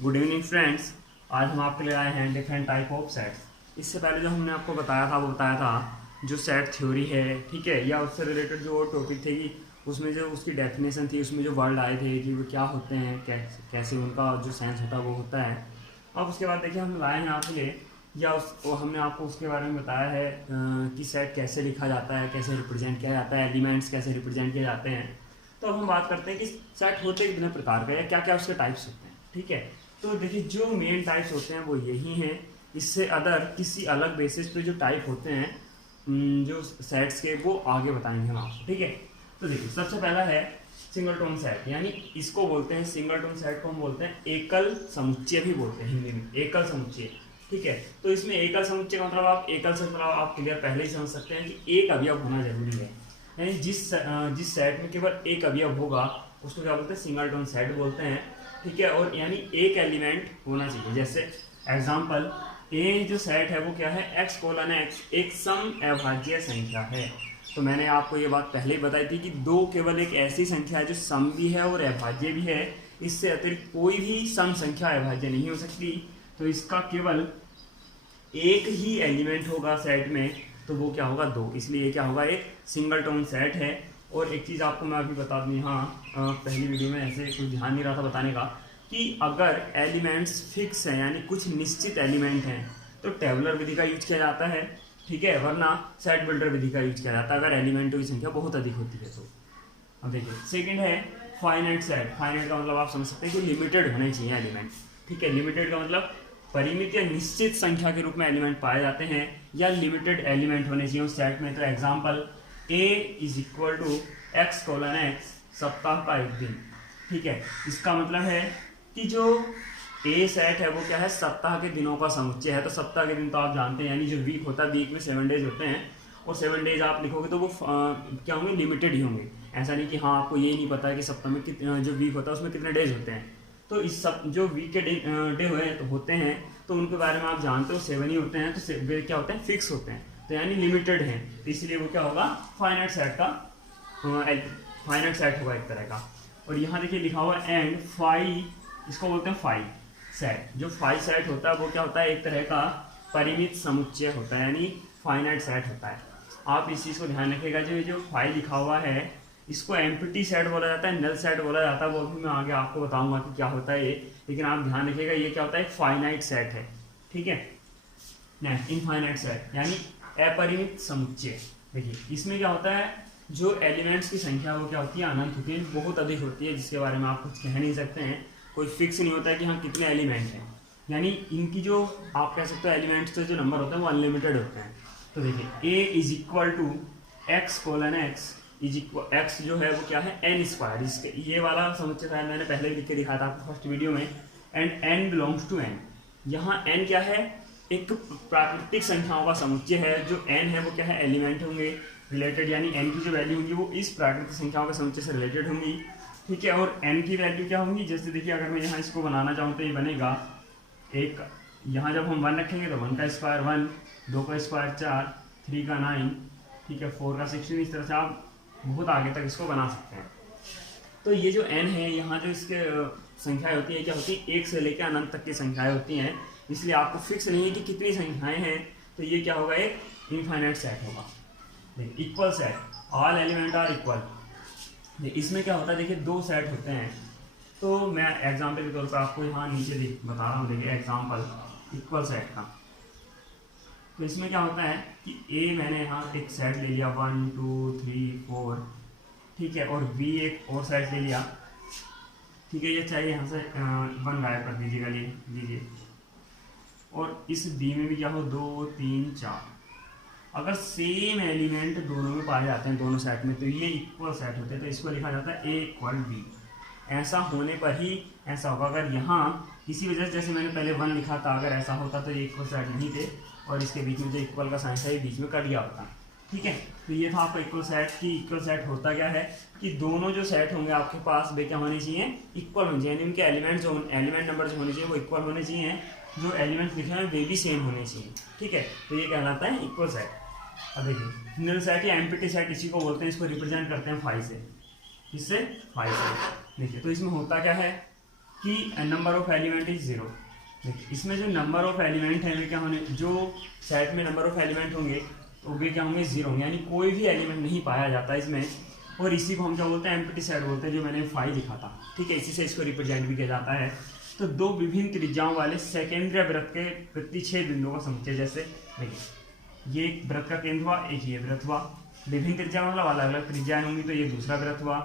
Good evening friends. आज हम आपके लिए आए हैं डिफरेंट टाइप ऑफ सेट्स। इससे पहले जो हमने आपको बताया था वो बताया था जो सेट थ्योरी है, ठीक है, या उससे रिलेटेड जो टॉपिक थे कि उसमें जो उसकी डेफिनेशन थी, उसमें जो वर्ड आए थे कि वो क्या होते हैं, कैसे उनका जो सेंस होता है वो होता है। अब उसके बाद देखिए हम लाए हैं आपके लिए, या हमने आपको उसके बारे में बताया है कि सेट कैसे लिखा जाता है, कैसे रिप्रेजेंट किया जाता है, एलिमेंट्स कैसे रिप्रेजेंट किए जाते हैं। तो अब हम बात करते हैं कि सेट होते कितने प्रकार का या क्या क्या उसके टाइप्स होते हैं, ठीक है। तो देखिए जो मेन टाइप्स होते हैं वो यही हैं। इससे अदर किसी अलग बेसिस पे जो टाइप होते हैं जो सेट्स के, वो आगे बताएंगे हम आपको, ठीक है। तो देखिए सबसे पहला है सिंगल टोन सेट, यानी इसको बोलते हैं सिंगल टोन सेट को हम बोलते हैं एकल समुच्चय भी बोलते हैं हिंदी में, एकल समुच्चय, ठीक है। तो इसमें एकल समुच्चय का मतलब आप एकल से मतलब आप क्लियर पहले ही समझ सकते हैं कि एक अवयव होना जरूरी है, यानी जिस सेट में केवल एक अवयव होगा उसको क्या बोलते हैं, सिंगल टोन सेट बोलते हैं, ठीक है। और यानी एक एलिमेंट होना चाहिए। जैसे एग्जांपल ए जो सेट है वो क्या है, x कोलन x एक सम अभाज्य संख्या है। तो मैंने आपको ये बात पहले ही बताई थी कि दो केवल एक ऐसी संख्या है जो सम भी है और अभाज्य भी है। इससे अतिरिक्त कोई भी सम संख्या अभाज्य नहीं हो सकती। तो इसका केवल एक ही एलिमेंट होगा सेट में, तो वो क्या होगा, दो। इसलिए क्या होगा, एक सिंगल टोन सेट है। और एक चीज़ आपको मैं अभी बता दूँ, हाँ पहली वीडियो में ऐसे कुछ ध्यान नहीं रहा था बताने का कि अगर एलिमेंट्स फिक्स हैं यानी कुछ निश्चित एलिमेंट हैं तो टेबुलर विधि का यूज किया जाता है, ठीक है, वरना सेट बिल्डर विधि का यूज किया जाता है अगर एलिमेंटों की संख्या बहुत अधिक होती है तो। अब देखिए सेकंड है फाइनाइट सेट। फाइनाइट का मतलब आप समझ सकते हैं कि लिमिटेड होने चाहिए एलिमेंट, ठीक है। लिमिटेड का मतलब परिमित या निश्चित संख्या के रूप में एलिमेंट पाए जाते हैं या लिमिटेड एलिमेंट होने चाहिए उस सेट में। तो example a is equal to x colon x सप्ताह का एक दिन, ठीक है। इसका मतलब है कि जो ए सेट है वो क्या है, सप्ताह के दिनों का समुच्चय है। तो सप्ताह के दिन तो आप जानते हैं, यानी जो वीक होता है, वीक में 7 डेज होते हैं और 7 डेज आप लिखोगे तो वो क्या होंगे, लिमिटेड ही होंगे। ऐसा नहीं कि हाँ आपको ये नहीं पता है कि सप्ताह में जो वीक होता है उसमें कितने डेज होते हैं। तो इस सब जो वीक के डे होते हैं तो उनके बारे में आप जानते हो 7 ही होते हैं। तो वे क्या होते हैं, फिक्स होते हैं, तो यानी लिमिटेड हैं। तो इसलिए वो क्या होगा, फाइनाइट सेट का फाइनाइट सेट होगा एक तरह का। और यहाँ देखिए लिखा हुआ एंड फाई, इसको बोलते हैं फाई सेट। जो फाई सेट होता है वो क्या होता है, एक तरह का परिमित समुच्चय होता है, यानी फाइनाइट सेट होता है। आप इस चीज़ को ध्यान रखिएगा, जो फाई लिखा हुआ है इसको एम्प्टी सेट बोला जाता है, नल सेट बोला जाता है, वो भी मैं आगे आपको बताऊंगा कि क्या होता है ये। लेकिन आप ध्यान रखिएगा ये क्या होता है, एक फाइनाइट सेट है, ठीक है। नेक्स्ट इनफाइनाइट सेट यानी अपरिमित समुच्चय। देखिए इसमें क्या होता है, जो एलिमेंट्स की संख्या वो क्या होती है, अनंत होती है, बहुत अधिक होती है, जिसके बारे में आप कुछ कह नहीं सकते हैं। कोई फिक्स नहीं होता है कि हाँ कितने एलिमेंट हैं, यानी इनकी जो आप कह सकते हो एलिमेंट्स के जो नंबर होते हैं वो अनलिमिटेड होते हैं। तो देखिए A is equal to x colon x is equal x जो है वो क्या है, एन स्क्वायर। इसके ये वाला समुच्चय शायद मैंने पहले लिख के दिखाया था आपको फर्स्ट वीडियो में। And n belongs to n, यहाँ एन क्या है, एक प्राकृतिक संख्याओं का समुच्चय है। जो एन है वो क्या है, एलिमेंट होंगे रिलेटेड, यानी एन की जो वैल्यू होंगी वो इस प्राकृतिक संख्याओं के समुच्चय से रिलेटेड होंगी, ठीक है। और एन की वैल्यू क्या होंगी, जैसे देखिए अगर मैं यहाँ इसको बनाना चाहूँ तो ये बनेगा एक, यहाँ जब हम 1 रखेंगे तो 1 का स्क्वायर 1, 2 का स्क्वायर 4, 3 का 9, ठीक है, 4 का 16। इस तरह से आप बहुत आगे तक इसको बना सकते हैं। तो ये जो n है, यहाँ जो इसके संख्याएं होती है क्या होती है, 1 से लेकर अनंत तक की संख्याएं होती हैं। इसलिए आपको फिक्स नहीं है कि कितनी संख्याएं हैं। तो ये क्या होगा, एक इनफाइनाइट सेट होगा। देखिए equal set, all element are equal. इसमें क्या होता है, देखिए 2 सेट होते हैं। तो मैं एग्जाम्पल के तौर पर आपको यहाँ नीचे बता रहा हूँ, देखिए एग्जाम्पल इक्वल सेट का। तो इसमें क्या होता है कि ए मैंने यहाँ एक सेट ले लिया 1 2 3 4, ठीक है, और बी एक और सेट ले लिया, ठीक है। ये चाहिए यहाँ से 1 गायब कर दीजिएगा, लीजिए। और इस बी में भी क्या हो, 2 3 4। अगर सेम एलिमेंट दोनों में पाए जाते हैं, दोनों सेट में, तो ये इक्वल सेट होते हैं। तो इसको लिखा जाता है ए इक्वल बी। ऐसा होने पर ही ऐसा होगा। अगर यहाँ किसी वजह से, जैसे मैंने पहले 1 लिखा था, अगर ऐसा होता तो ये इक्वल सेट नहीं थे और इसके बीच में जो इक्वल का साइन था ये बीच में कट गया होता, ठीक है। तो ये था आपका इक्वल सेट। की इक्वल सेट होता क्या है कि दोनों जो सेट होंगे आपके पास वे क्या होने चाहिए, इक्वल होने चाहिए, यानी उनके एलिमेंट नंबर जो होने चाहिए वो इक्वल होने चाहिए, जो एलिमेंट्स लिखे हैं वे भी सेम होने चाहिए, ठीक है। तो ये कहलाता है इक्वल सेट। अब देखिए नल सेट या एम्प्टी सेट इसी को बोलते हैं, इसको रिप्रेजेंट करते हैं फाई से। इससे फाई से देखिए, तो इसमें होता क्या है कि नंबर ऑफ एलिमेंट इज 0। इसमें जो नंबर ऑफ एलिमेंट है वे क्या होने, जो सेट में नंबर ऑफ एलिमेंट होंगे तो वे क्या होंगे 0 होंगे, यानी कोई भी एलिमेंट नहीं पाया जाता इसमें। और इसी को हम क्या बोलते हैं, एम्प्टी सेट बोलते हैं, जो मैंने फाई लिखा था, ठीक है। इसी से इसको रिप्रेजेंट भी किया जाता है। तो दो विभिन्न त्रिज्याओं वाले सेकेंडरी वृत्त के प्रतिच्छेद बिंदुओं का समुच्चय, जैसे देखिए ये एक वृत्त का केंद्र हुआ, एक ये वृत्त हुआ, विभिन्न त्रिज्या मतलब अलग अलग त्रिज्याएं होंगी, तो ये दूसरा वृत्त हुआ।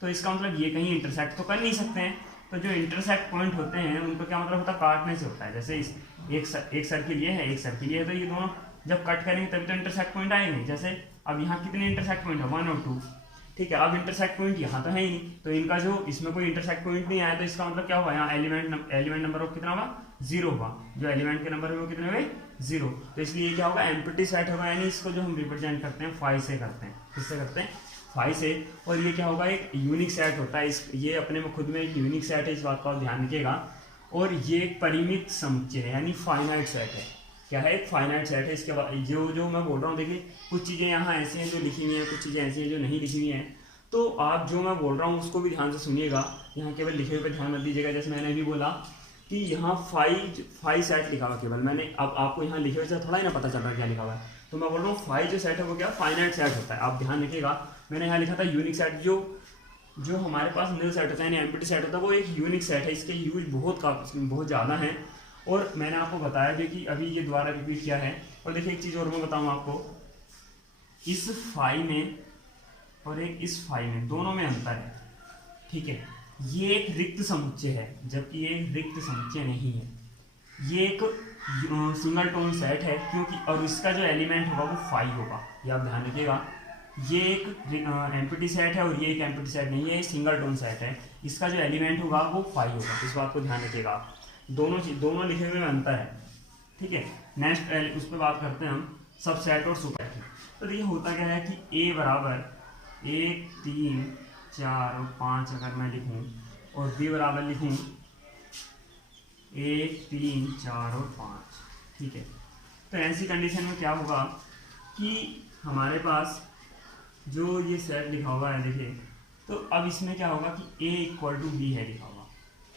तो इसका मतलब ये कहीं इंटरसेक्ट तो कर नहीं सकते हैं, तो जो इंटरसेक्ट पॉइंट होते हैं उनको क्या मतलब होता है, काटने से होता है। जैसे इस एक सर्किल ये है, एक सर्किल ये है, तो ये दोनों जब कट करेंगे तभी तो इंटरसेक्ट पॉइंट आएंगे। जैसे अब यहाँ कितने इंटरसेक्ट पॉइंट है, 1 और 2, ठीक है। अब इंटरसेक्ट पॉइंट यहाँ तो है ही नहीं, तो इनका जो इसमें कोई इंटरसेक्ट पॉइंट नहीं आया, तो इसका मतलब क्या होगा, यहाँ एलिमेंट नंबर ऑफ कितना होगा, 0 होगा। जो एलिमेंट के नंबर है वो कितने हुए, 0। तो इसलिए क्या होगा, एम्प्टी सेट होगा, यानी इसको जो हम रिप्रेजेंट करते हैं फाई से करते हैं। किससे करते हैं, फाई से। और ये क्या होगा, एक यूनिक सेट होता है, इस ये अपने में खुद में एक यूनिक सेट है, इस बात का आप ध्यान रखिएगा। और ये एक परिमित समुच्चय है, यानी फाइनाइट सेट है। क्या है, एक फाइनाइट सेट है। इसके बाद जो मैं बोल रहा हूँ, देखिए कुछ चीज़ें यहाँ ऐसी हैं जो लिखी हुई हैं, कुछ चीज़ें ऐसी हैं जो नहीं लिखी हुई हैं। तो आप जो मैं बोल रहा हूँ उसको भी ध्यान से सुनिएगा, यहाँ केवल लिखे हुए पे ध्यान मत दीजिएगा। जैसे मैंने अभी बोला कि यहाँ फाई सेट लिखा हुआ केवल, मैंने अब आपको यहाँ लिखे हुए से थोड़ा ही ना पता चल रहा है क्या लिखा हुआ है। तो मैं बोल रहा हूँ फाई जो सेट है वो क्या, फाइनाइट सेट होता है। आप ध्यान रखिएगा, मैंने यहाँ लिखा था यूनिक सेट। जो हमारे पास नील सेट होता है, यानी एम्प्टी सेट होता है, वो एक यूनिक सेट है। इसके यूज बहुत ज़्यादा हैं। और मैंने आपको बताया भी कि अभी ये दोबारा रिपीट किया है। और देखिए एक चीज़ और मैं बताऊँ आपको, इस फाई में और एक इस फाई में, दोनों में अंतर है, ठीक है। ये एक रिक्त समुच्चय है, जबकि ये रिक्त समुच्चय नहीं है। ये एक सिंगल टोन सेट है, क्योंकि और इसका जो एलिमेंट होगा वो फाई होगा, ये आप ध्यान रखिएगा। ये एक एम्प्टी सेट है और ये एक एम्प्टी सेट नहीं है, ये सिंगल टोन सेट है। इसका जो एलिमेंट होगा वो फाई होगा, इस बात को ध्यान रखिएगा। दोनों लिखे हुए में अंतर है, ठीक है। नेक्स्ट उस पर बात करते हैं हम, सबसेट और सुपरसेट की। तो देखिए होता क्या है कि ए बराबर 1, 3, 4 और 5 अगर मैं लिखूं, और बी बराबर लिखूं 1, 3, 4 और 5, ठीक है। तो ऐसी कंडीशन में क्या होगा कि हमारे पास जो ये सेट लिखा हुआ है, देखिए, तो अब इसमें क्या होगा कि a इक्वल टू बी है लिखा हुआ,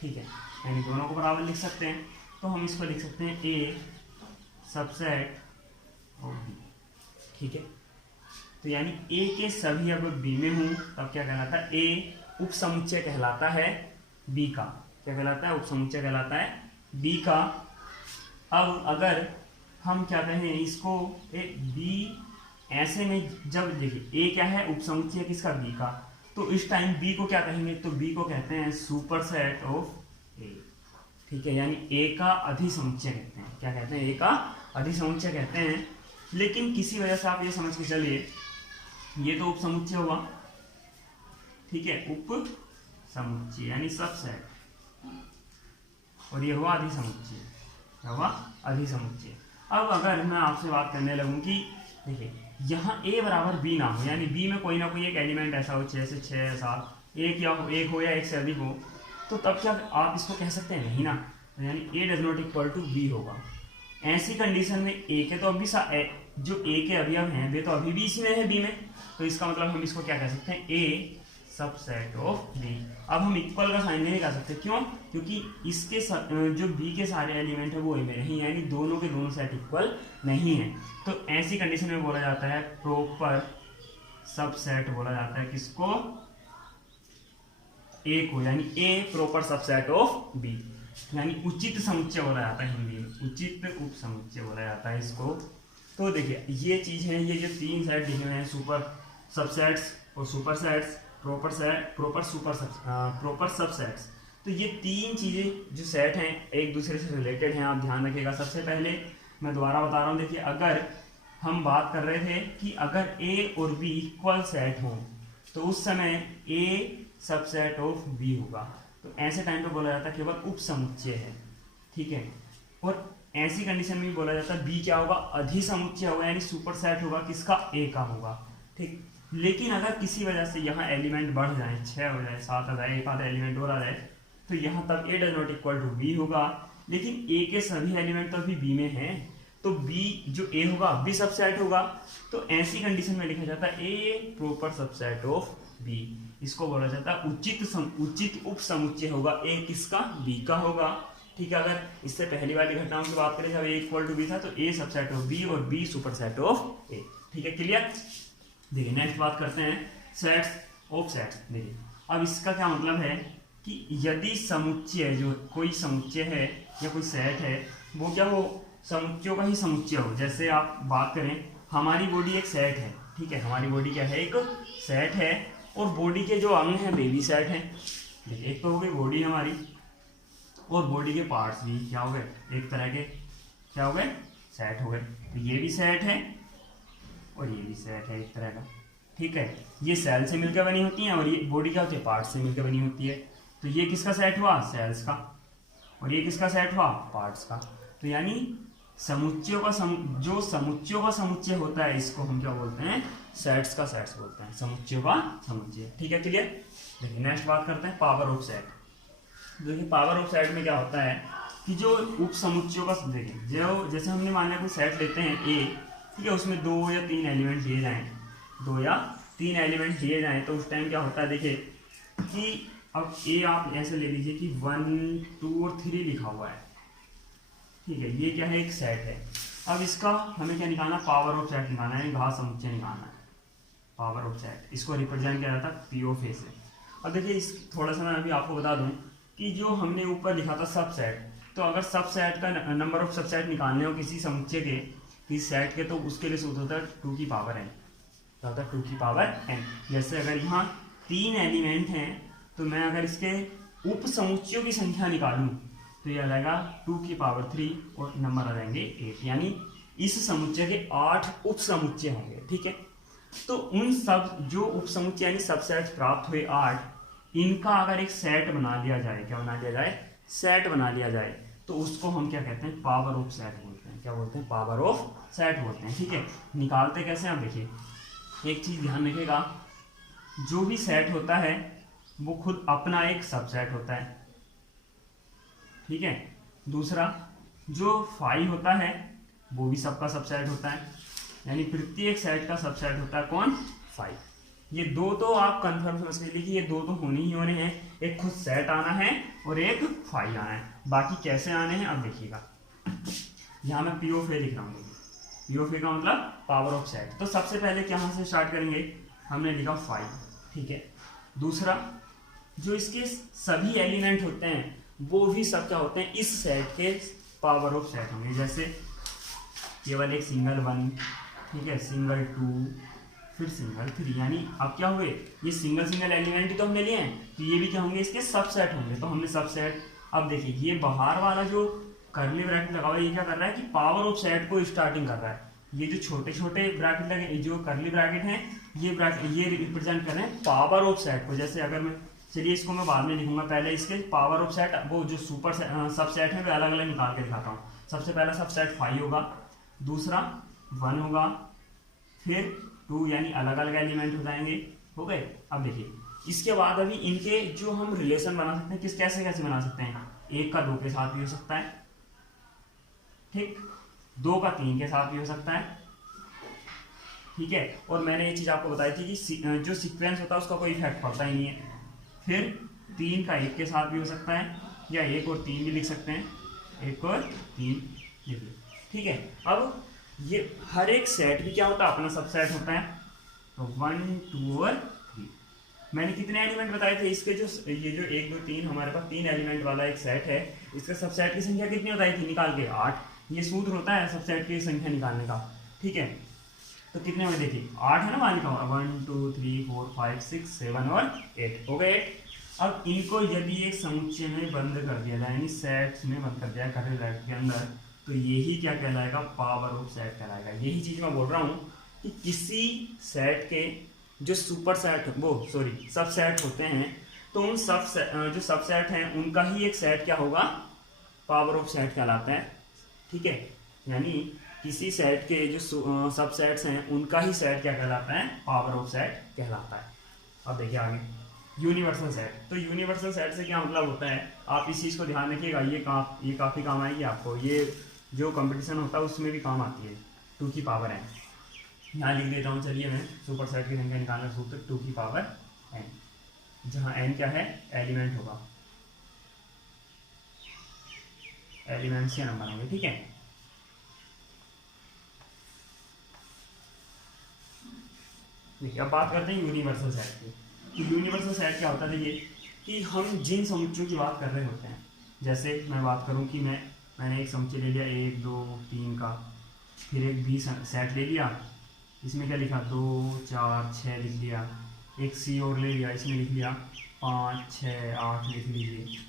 ठीक है। यानी दोनों को बराबर लिख सकते हैं, तो हम इसको लिख सकते हैं a सबसेट ऑफ b, ठीक है। तो यानी a के सभी अब b में हूँ, तब क्या कहलाता है, a उप समुच्चय कहलाता है b का। क्या कहलाता है, उप समुच्चय कहलाता है b का। अब अगर हम क्या कहें इसको, b ऐसे में, जब देखिए a क्या है, उप समुच्चय किसका, b का, तो इस टाइम b को क्या कहेंगे, तो b को कहते हैं सुपरसेट ऑफ a, ठीक है। यानी a का अधिसमुच्चय कहते हैं। क्या कहते हैं, a का अधिसमुच्चय कहते हैं। लेकिन किसी वजह से आप ये समझ के चलिए, ये तो उप समुच्चय हुआ, ठीक है, उप समुच्चय यानी सबसेट, और ये हुआ अधिसमुच्चय, क्या हुआ, अधिसमुच्चय। अब अगर मैं आपसे बात करने लगूं कि देखिए यहाँ a बराबर b ना हो, यानी b में कोई ना कोई एक एलिमेंट ऐसा हो, 6 से 6 या 7, एक हो या एक से अधिक हो, तो तब क्या आप इसको कह सकते हैं, नहीं ना। तो यानी a does not equal to b होगा। ऐसी कंडीशन में a के तो अभी जो a के अवयव हैं वे तो अभी भी इसी में है, b में, तो इसका मतलब हम इसको क्या कह सकते हैं, a सबसेट ऑफ b। अब हम इक्वल का साइन नहीं कर सकते, क्यों, क्योंकि इसके जो b के सारे एलिमेंट है वो a में नहीं है, यानी दोनों के दोनों सेट इक्वल नहीं है। तो ऐसी कंडीशन में बोला जाता है प्रॉपर सबसेट, बोला जाता है किसको, a को, यानी a proper subset of b, यानी उचित समुच्चय बोला जाता है हिंदी में, उचित उप समुच्चय बोला जाता है इसको। तो देखिए ये चीज है, ये जो 3 सेट लिखे हुए हैं, सुपर सबसेट्स और सुपर सेट्स, प्रॉपर सबसेट्स, तो ये 3 चीजें जो सेट हैं एक दूसरे से रिलेटेड हैं, आप ध्यान रखिएगा। सबसे पहले मैं दोबारा बता रहा हूँ, देखिए अगर हम बात कर रहे थे कि अगर a और b इक्वल सेट हो, तो उस समय a सबसेट ऑफ b होगा। तो ऐसे टाइम पे बोला जाता है केवल उप समुच्चय है, ठीक है। और ऐसी कंडीशन में भी बोला जाता है b क्या होगा, अधिसमुच्चय होगा, यानी सुपर सेट होगा किसका, a का होगा, ठीक। लेकिन अगर किसी वजह से यहाँ एलिमेंट बढ़ जाए, 6 हो जाए, 7 आ जाए, एक आधा एलिमेंट और आ जाए, तो यहाँ तब a does not equal to b होगा। लेकिन a के सभी एलिमेंट तो अभी b में हैं, तो b जो a होगा b सबसेट होगा। तो ऐसी कंडीशन में लिखा जाता है a proper subset of b. इसको बोला जाता है उचित उप समुच्चय होगा ए किसका, बी का होगा। ठीक है, अगर इससे पहली वाली घटनाओं की बात करें, जब ए इक्वल टू बी था तो ए सबसेट ऑफ बी और बी सुपरसेट ऑफ ए। ठीक है, क्लियर। देखिए नेक्स्ट बात करते हैं सेट्स ऑफ सेट्स। देखिए अब इसका क्या मतलब है कि यदि समुच्चय, जो कोई समुच्चय है या कोई सेट है, वो क्या हो समुच्चयों का ही समुच्चय हो। जैसे आप बात करें, हमारी बॉडी एक सेट है। ठीक है, हमारी बॉडी क्या है, एक सेट है, और बॉडी के जो अंग हैं वे भी सेट हैं। देखिए एक तो हो गई बॉडी हमारी, और बॉडी के पार्ट्स भी क्या हो गए, एक तरह के क्या हो गए, सेट हो गए। तो ये भी सेट है और ये भी सेट है एक तरह का। ठीक है, ये सेल से मिलकर बनी होती हैं, और ये बॉडी क्या होती है, पार्ट्स से मिलकर बनी होती है। तो ये किसका सेट हुआ, सेल्स का, और ये किसका सेट हुआ, पार्ट्स का। तो यानी समुच्चयों का जो समुच्चयों का समुच्चय होता है, इसको हम क्या बोलते हैं, सेट्स का सेट्स बोलते हैं, समुच्चयों का समुच्चय। ठीक है, क्लियर। देखिए नेक्स्ट बात करते हैं पावर ऑफ सेट। देखिए पावर ऑफ सेट में क्या होता है कि जो उप समुच्चयों का, देखिए जो जैसे हमने माना कोई सेट लेते हैं ए, ठीक है, उसमें 2 या 3 एलिमेंट दिए जाएं, 2 या 3 एलिमेंट दिए जाएं, तो उस टाइम क्या होता है, देखिए कि अब ए आप ऐसे ले लीजिए कि 1 2 और 3 लिखा हुआ है। ठीक है, ये क्या है, एक सेट है। अब इसका हमें क्या निकालना, पावर ऑफ सेट निकालना है, घात समुच्चय निकालना है, पावर ऑफ सेट। इसको रिप्रेजेंट किया जाता है पी ऑफ ए से। अब देखिए इस थोड़ा सा मैं अभी आपको बता दूं कि जो हमने ऊपर लिखा था सब सेट, तो अगर सब सेट का नंबर ऑफ सब सेट निकालने हो किसी समुच्चय के, किसी सेट के, तो उसके लिए सूत्र होता है 2 की पावर n। क्या होता है, 2 की पावर n। जैसे अगर यहाँ 3 एलिमेंट हैं, तो मैं अगर इसके उप समुच्चयों की संख्या निकालूं तो ये आ जाएगा 2 की पावर 3 और नंबर आ जाएंगे 8। यानी इस समुच्चय के 8 उप समुच्चय होंगे। ठीक है, तो उन सब जो उप समुच्चय यानी सबसेट प्राप्त हुए 8, इनका अगर एक सेट बना लिया जाए, क्या बना लिया जाए, सेट बना लिया जाए, तो उसको हम क्या कहते हैं, पावर ऑफ सेट बोलते हैं। क्या बोलते हैं, पावर ऑफ सेट बोलते हैं। ठीक है, निकालते कैसे, आप देखिए एक चीज ध्यान रखिएगा, जो भी सेट होता है वो खुद अपना एक सबसेट होता है। ठीक है, दूसरा जो 5 होता है वो भी सबका सबसेट होता है, यानी प्रत्येक सेट का सबसेट होता है कौन, 5। ये दो तो आप कंफर्म समझ लीजिए कि ये दो तो होने ही होने हैं, एक खुद सेट आना है और एक 5 आना है। बाकी कैसे आने हैं अब देखिएगा, यहाँ मैं पी ऑफ ए लिख रहा हूँ। पी ऑफ ए का मतलब पावर ऑफ सेट। तो सबसे पहले क्या से स्टार्ट करेंगे, हमने लिखा 5। ठीक है, दूसरा जो इसके सभी एलिमेंट होते हैं वो भी सब क्या होते हैं, इस सेट के पावर ऑफ सेट होंगे। जैसे केवल एक सिंगल 1, ठीक है, सिंगल 2, फिर सिंगल 3, यानी अब क्या हुए, ये सिंगल एलिमेंट ही तो हमने लिए हैं, तो ये भी क्या होंगे, इसके सबसेट होंगे। तो हमने सबसेट, अब देखिए ये बाहर वाला जो कर्ली ब्रैकेट लगा हुआ है, ये क्या कर रहा है कि पावर ऑफ सेट को स्टार्टिंग कर रहा है। ये जो छोटे छोटे ब्रैकेट लगे, जो कर्ली ब्रैकेट हैं, ये रिप्रेजेंट कर रहे हैं पावर ऑफ सेट को। जैसे अगर मैं, चलिए इसको मैं बाद में लिखूंगा, पहले इसके पावर ऑफ सेट, वो जो सुपर सबसेट है वो अलग अलग निकाल के दिखाता हूँ। सबसे पहला सबसेट 5 होगा, दूसरा 1 होगा, फिर 2, यानी अलग अलग एलिमेंट हो जाएंगे, हो गए। अब देखिए इसके बाद अभी इनके जो हम रिलेशन बना सकते हैं, कैसे कैसे बना सकते हैं, 1 का 2 के साथ भी हो सकता है, ठीक, 2 का 3 के साथ भी हो सकता है। ठीक है, और मैंने ये चीज आपको बताई थी कि जो सीक्वेंस होता है उसका कोई इफेक्ट पड़ता ही नहीं है। फिर 3 का 1 के साथ भी हो सकता है, या 1 और 3 भी लिख सकते हैं, 1 और 3 लिख लो। ठीक है, अब ये हर एक सेट भी क्या होता है, अपना सबसेट होता है। तो 1 2 और 3 मैंने कितने एलिमेंट बताए थे इसके, जो ये जो 1 2 3 हमारे पास 3 एलिमेंट वाला एक सेट है, इसका सबसेट की संख्या कितनी बताई थी निकाल के, 8। ये सूत्र होता है सबसेट की संख्या निकालने का। ठीक है, तो कितने हुए देखिए, 8 है ना, मान का 1 2 3 4 5 6 7 और 8 हो गए 8। अब इनको यदि एक समुच्चय में बंद कर दिया जाए, यानी सेट्स में बंद कर दिया कर्ली ब्रैकेट के अंदर, तो यही क्या कहलाएगा, पावर ऑफ सेट कहलाएगा। यही चीज मैं बोल रहा हूँ कि किसी सेट के जो सुपर सेट, सब सेट होते हैं, तो उन जो सबसेट हैं उनका ही एक सेट क्या होगा, पावर ऑफ सेट कहलाता है। ठीक है, यानी किसी सेट के जो सबसेट्स हैं उनका ही सेट क्या कहलाता है, पावर ऑफ सेट कहलाता है। अब देखिए आगे यूनिवर्सल सेट। तो यूनिवर्सल सेट से क्या मतलब होता है, आप इस चीज़ को ध्यान रखिएगा, ये काफ़ी काम आएगी आपको, ये जो कंपटीशन होता है उसमें भी काम आती है। 2 की पावर n यहाँ लिख देता हूँ, चलिए मैं सुपर सेट की संख्या निकालना सूत्र 2 की पावर एन, जहाँ एन क्या है, एलिमेंट होगा, एलिमेंट्स के नंबर होंगे, ठीक है। देखिए अब बात करते हैं यूनिवर्सल सेट की। तो यूनिवर्सल सेट क्या होता है, देखिए कि हम जिन समुच्चयों की बात कर रहे होते हैं, जैसे मैं बात करूं कि मैंने एक समुच्चय ले लिया 1 2 3 का, फिर एक बी सेट ले लिया, इसमें क्या लिखा 2 4 6 लिख लिया, एक सी और ले लिया, इसमें लिख लिया 5 6 8 लिख लीजिए।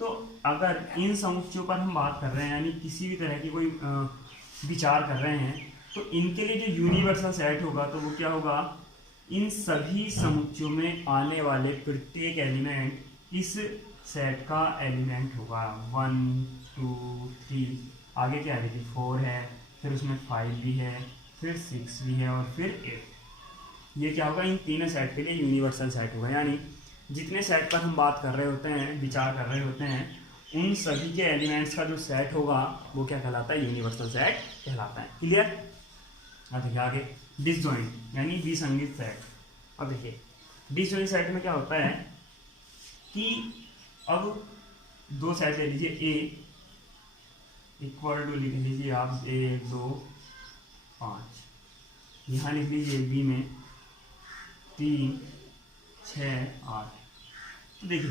तो अगर इन समुच्चयों पर हम बात कर रहे हैं, यानी किसी भी तरह की कोई विचार कर रहे हैं, तो इनके लिए जो यूनिवर्सल सेट होगा तो वो क्या होगा, इन सभी समुच्चयों में आने वाले प्रत्येक एलिमेंट इस सेट का एलिमेंट होगा। 1 2 3, आगे क्या है, 4 है, फिर उसमें 5 भी है, फिर 6 भी है, और फिर 8। ये क्या होगा, इन तीनों सेट के लिए यूनिवर्सल सेट होगा। यानी जितने सेट पर हम बात कर रहे होते हैं, विचार कर रहे होते हैं, उन सभी के एलिमेंट्स का जो सेट होगा वो क्या कहलाता है, यूनिवर्सल सेट कहलाता है। क्लियर। अब देखिए आगे डिसजॉइंट यानी विसंगत सेट। अब देखिए डिसजॉइंट सेट में क्या होता है कि अब दो सेट ले लीजिए, ए इक्वल टू लिख लीजिए आप 1 2 5, यहाँ लिख लीजिए बी में 3 6 8। तो देखिए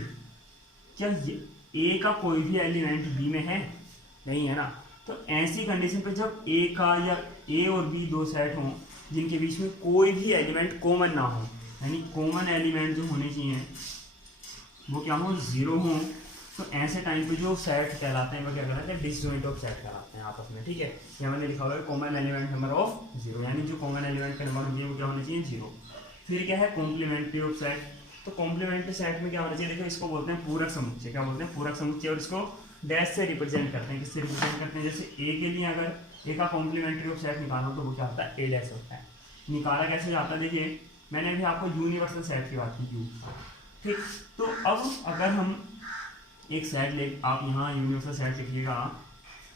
क्या ए का कोई भी एलिमेंट बी में है, नहीं है ना। तो ऐसी कंडीशन पे जब ए का या ए और बी दो सेट हों जिनके बीच में कोई भी एलिमेंट कॉमन ना हो, यानी कॉमन एलिमेंट जो होने चाहिए वो क्या हो, 0 हो, तो ऐसे टाइम पे जो सेट कहलाते हैं वो क्या कहलाते हैं, डिसजॉइंट ऑफ सेट कहलाते हैं आपस में, ठीक है। यहाँ मैंने लिखा हुआ है कॉमन एलिमेंट नंबर ऑफ 0, यानी जो कॉमन एलिमेंट का नंबर होंगे वो क्या होना चाहिए, 0। फिर क्या है, कॉम्प्लीमेंट्री ऑफ सेट। तो कॉम्प्लीमेंट्री सेट में क्या होना चाहिए, देखो इसको बोलते हैं पूरक समुच्चय। क्या बोलते हैं, पूरक समुच्चय। और इसको डैश से रिप्रेजेंट करते हैं, किससे रिप्रेजेंट करते हैं, जैसे ए के लिए अगर ए का कॉम्प्लीमेंट्री ऑफ सेट निकालना तो वो क्या होता है, ए डैश होता है। निकाला कैसे जाता है, देखिए मैंने अभी आपको यूनिवर्सल सेट की बात की, यू, ठीक। तो अब अगर हम एक सेट ले, आप यहाँ यूनिवर्सल सेट लिखिएगा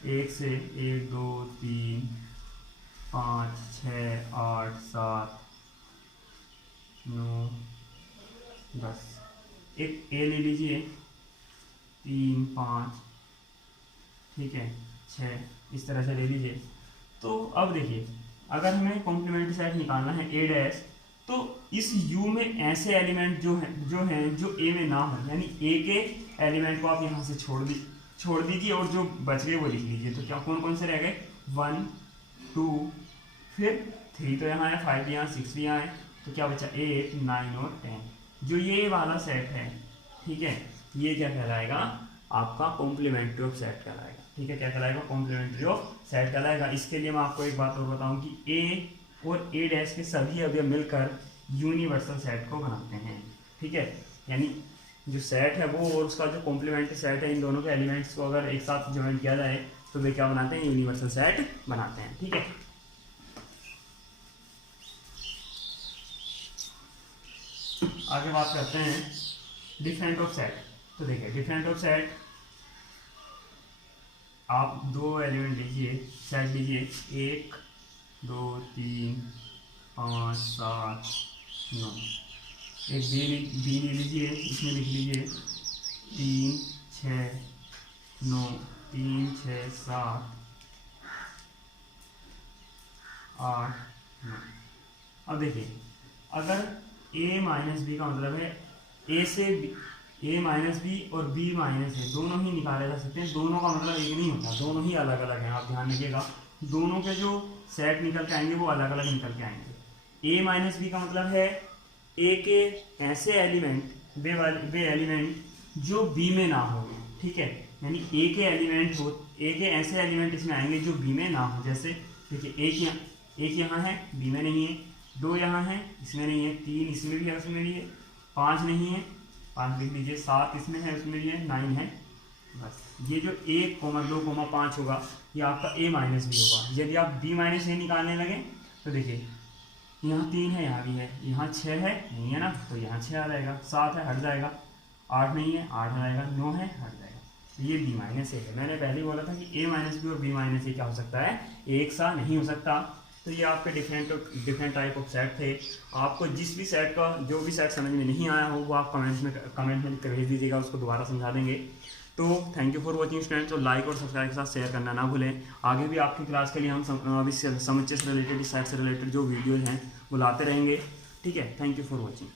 1 से 1 2 3 5 6 8 7 9 10। एक ए ले लीजिए 3 5, ठीक है 6, इस तरह से ले लीजिए। तो अब देखिए अगर हमें कॉम्प्लीमेंट्री सेट निकालना है ए डैश, तो इस U में ऐसे एलिमेंट जो हैं जो A में ना हो, यानी A के एलिमेंट को आप यहाँ से छोड़ दीजिए और जो बच गए वो लिख लीजिए। तो क्या कौन कौन से रह गए, 1 2 फिर 3 तो यहाँ है, 5 भी यहाँ, 6 भी यहाँ है, तो क्या बचा 8 9 और 10। जो ये वाला सेट है, ठीक है, ये क्या कहलाएगा, आपका कॉम्प्लीमेंट्री ऑफ सेट कहलाएगा। ठीक है, क्या कहलाएगा, कॉम्प्लीमेंट्री ऑफ सेट कहलाएगा। इसके लिए मैं आपको एक बात और बताऊं कि A और A डैश के सभी अवयव मिलकर यूनिवर्सल सेट को बनाते हैं। ठीक है, यानी जो सेट है वो और उसका जो कॉम्प्लीमेंट्री सेट है, इन दोनों के एलिमेंट्स को अगर एक साथ ज्वाइन किया जाए तो वे क्या बनाते हैं, यूनिवर्सल सेट बनाते हैं। ठीक है, आगे बात करते हैं डिफरेंट ऑफ सेट। तो देखिए डिफरेंट ऑफ सेट, आप दो एलिमेंट लीजिए, सेट लीजिए 1 2 3 5 7 9। एक बी ले लीजिए, इसमें लिख लीजिए 3 6 9 3 6 7 8 9। अब देखिए अगर a माइनस बी का मतलब है a से a माइनस बी और b माइनस ए दोनों ही निकाले जा सकते हैं। दोनों का मतलब एक नहीं होता, दोनों ही अलग अलग हैं। आप ध्यान रखिएगा, दोनों के जो सेट निकल के आएंगे वो अलग अलग निकल के आएंगे। a माइनस बी का मतलब है a के ऐसे एलिमेंट, वे एलिमेंट जो b में ना हो। ठीक है, यानी a के एलिमेंट हो, a के ऐसे एलिमेंट इसमें आएंगे जो b में ना हो। जैसे देखिए एक यहाँ है, b में नहीं है, 2 यहाँ है, इसमें नहीं है, 3 इसमें भी है, उसमें नहीं है, 5 नहीं है, 5 लिख लीजिए, 7 इसमें है, उसमें भी है, 9 है। बस ये जो 1 2 5 होगा ये आपका a माइनस बी होगा। यदि आप b माइनस ए निकालने लगे तो देखिए यहाँ 3 है, यहाँ भी है, यहाँ 6 है, नहीं है ना, तो यहाँ 6 आ जाएगा, 7 है, हट जाएगा, 8 नहीं है, 8 आ जाएगा, 9 है, हट जाएगा। तो ये b माइनस ए है। मैंने पहले बोला था कि a माइनस बी और b माइनस ए क्या हो सकता है, एक सा नहीं हो सकता। तो तो ये आपके डिफरेंट टाइप ऑफ सेट थे। आपको जिस भी सेट का जो भी सेट समझ में नहीं आया हो वो आप कमेंट में भेज दीजिएगा, उसको दोबारा समझा देंगे। तो thank you for watching students, और लाइक और सब्सक्राइब के साथ शेयर करना ना भूलें। आगे भी आपकी क्लास के लिए हम अभी समुच्चय से रिलेटेड, इस सेट से रिलेटेड जो वीडियो हैं वो लाते रहेंगे। ठीक है, थैंक यू फॉर वॉचिंग।